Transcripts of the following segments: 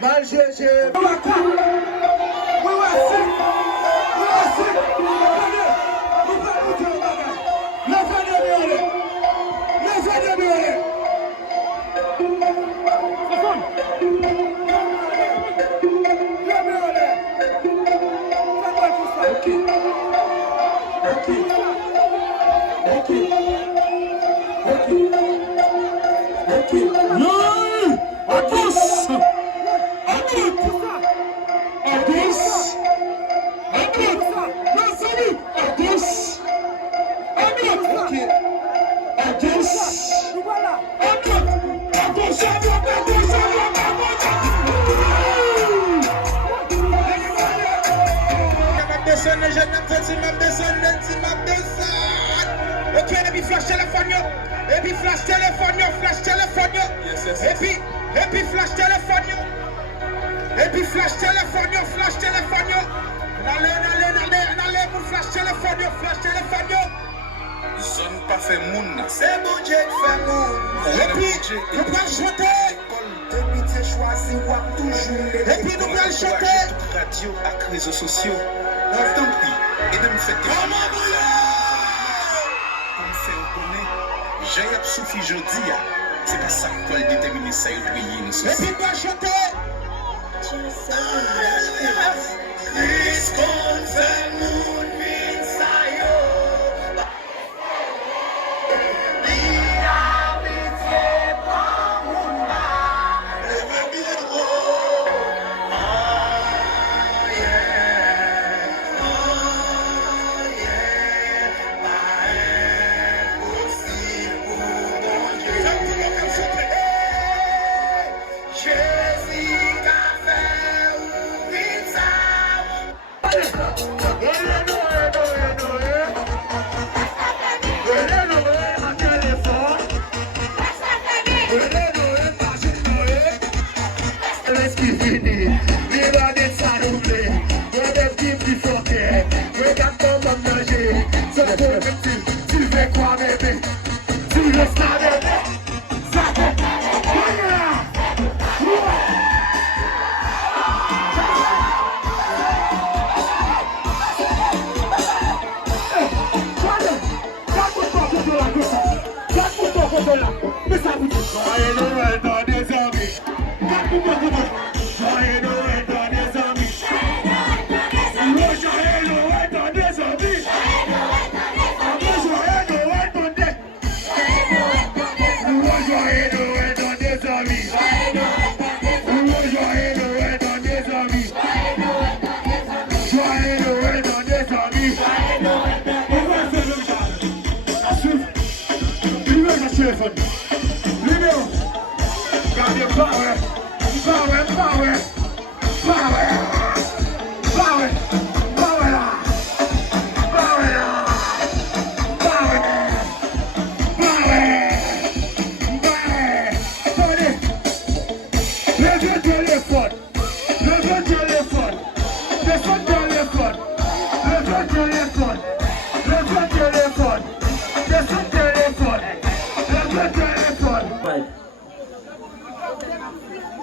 Mal GG. Ok, let me flash téléphone, yo. Et puis flash téléphone, yo. Flash téléphone, yo. Et puis flash téléphone, yo. Et puis flash téléphone, yo. Flash téléphone, yo. N'allez, pour flash téléphone, yo. Flash téléphone, yo. Zone pas fait moun. C'est bon Dieu qui fait moun. Et puis, nous allons chanter. Et puis, nous allons chanter. Radio et réseaux sociaux. On t'en prie. Et de me faire des j'ai suffi jeudi, c'est pas ça qu'on détermine ça et prier nous. Et puis nous allons chanter.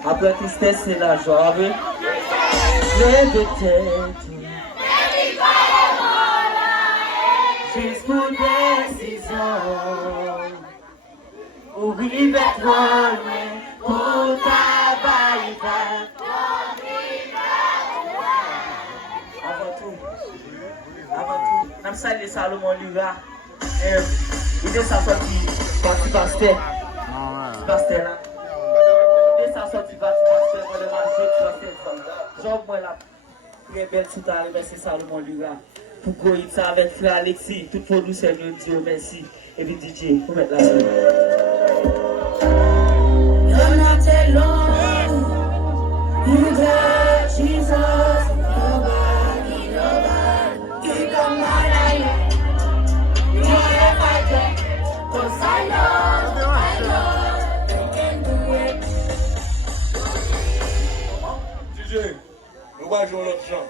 Après tristesse, c'est la joie. Lève tête. Juste pour décision. Oui, bête-toi, pour ta baille. Avant tout, nous saluons Salomon Lura. Il est sa sortie quand tu pasteur. Pasteur là. Ça sorti va tu vas faire le marché tu vas faire Job moi la très belle tout à l'heure merci Salomon Lura pour goït ça avec frère Alexis tout pour nous c'est nous Dieu merci et puis DJ pour mettre la suite You're not alone you got Jesus nobody you got my life you are a fighter 'cause I know you can do it pas jouer l'autre gens.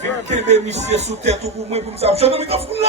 Film Kébé, monsieur sous tête pour moi, pour me faire chanter le microphone là.